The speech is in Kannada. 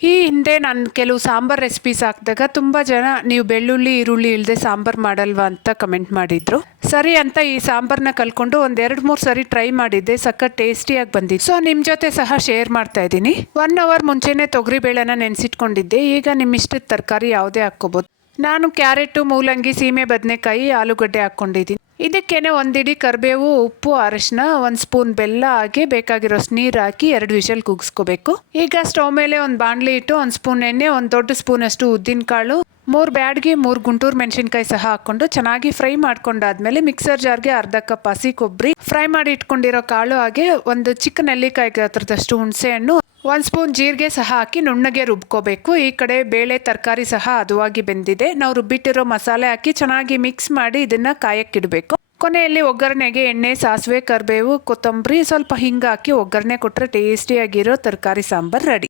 ಈ ಹಿಂದೆ ನಾನು ಕೆಲವು ಸಾಂಬಾರ್ ರೆಸಿಪೀಸ್ ಹಾಕಿದಾಗ ತುಂಬ ಜನ ನೀವು ಬೆಳ್ಳುಳ್ಳಿ ಈರುಳ್ಳಿ ಇಲ್ಲದೆ ಸಾಂಬಾರು ಮಾಡಲ್ವಾ ಅಂತ ಕಮೆಂಟ್ ಮಾಡಿದ್ರು. ಸರಿ ಅಂತ ಈ ಸಾಂಬಾರನ್ನ ಕಲ್ಕೊಂಡು ಒಂದು 2-3 ಸರಿ ಟ್ರೈ ಮಾಡಿದ್ದೆ. ಸಖತ್ ಟೇಸ್ಟಿಯಾಗಿ ಬಂದಿತ್ತು. ಸೊ ನಿಮ್ಮ ಜೊತೆ ಸಹ ಶೇರ್ ಮಾಡ್ತಾ ಇದ್ದೀನಿ. 1 ಅವರ್ ಮುಂಚೆನೇ ತೊಗರಿಬೇಳೆನ ನೆನೆಸಿಟ್ಕೊಂಡಿದ್ದೆ. ಈಗ ನಿಮ್ಮ ಇಷ್ಟದ ತರಕಾರಿ ಯಾವುದೇ ಹಾಕ್ಕೋಬೋದು. ನಾನು ಕ್ಯಾರೆಟು, ಮೂಲಂಗಿ, ಸೀಮೆ ಬದನೆಕಾಯಿ, ಆಲೂಗಡ್ಡೆ ಹಾಕ್ಕೊಂಡಿದ್ದೀನಿ. ಇದಕ್ಕೇನೆ ಒಂದಿಡಿ ಕರಿಬೇವು, ಉಪ್ಪು, ಅರಿಶಿನ, 1 ಸ್ಪೂನ್ ಬೆಲ್ಲ ಹಾಕಿ ಬೇಕಾಗಿರೋಷ್ಟು ನೀರು ಹಾಕಿ 2 ವಿಷಲ್ ಕೂಗಿಸ್ಕೋಬೇಕು. ಈಗ ಸ್ಟವ್ ಮೇಲೆ ಒಂದು ಬಾಣಲಿ ಇಟ್ಟು 1 ಸ್ಪೂನ್ ಎಣ್ಣೆ, 1 ದೊಡ್ಡ ಸ್ಪೂನ್ ಅಷ್ಟು ಉದ್ದಿನಕಾಳು, 3 ಬ್ಯಾಡ್ಗೆ 3 ಗುಂಟೂರು ಮೆಣಸಿನ್ಕಾಯಿ ಸಹ ಹಾಕ್ಕೊಂಡು ಚೆನ್ನಾಗಿ ಫ್ರೈ ಮಾಡ್ಕೊಂಡಾದ್ಮೇಲೆ ಮಿಕ್ಸರ್ ಜಾರ್ಗೆ ಅರ್ಧ ಕಪ್ ಹಸಿ ಕೊಬ್ಬರಿ, ಫ್ರೈ ಮಾಡಿ ಇಟ್ಕೊಂಡಿರೋ ಕಾಳು, ಹಾಗೆ ಒಂದು ಚಿಕ್ಕ ನೆಲ್ಲಿಕಾಯಿ ಗಾತ್ರದಷ್ಟು ಹುಣಸೆ ಹಣ್ಣು, 1 ಸ್ಪೂನ್ ಜೀರಿಗೆ ಸಹ ಹಾಕಿ ನುಣ್ಣಗೆ ರುಬ್ಕೋಬೇಕು. ಈ ಕಡೆ ಬೇಳೆ ತರಕಾರಿ ಸಹ ಹದವಾಗಿ ಬೆಂದಿದೆ. ನಾವು ರುಬ್ಬಿಟ್ಟಿರೋ ಮಸಾಲೆ ಹಾಕಿ ಚೆನ್ನಾಗಿ ಮಿಕ್ಸ್ ಮಾಡಿ ಇದನ್ನ ಕಾಯಕ್ಕಿಡಬೇಕು. ಕೊನೆಯಲ್ಲಿ ಒಗ್ಗರಣೆಗೆ ಎಣ್ಣೆ, ಸಾಸಿವೆ, ಕರಿಬೇವು, ಕೊತ್ತಂಬರಿ, ಸ್ವಲ್ಪ ಹಿಂಗೆ ಹಾಕಿ ಒಗ್ಗರಣೆ ಕೊಟ್ಟರೆ ಟೇಸ್ಟಿಯಾಗಿರೋ ತರಕಾರಿ ಸಾಂಬಾರು ರೆಡಿ.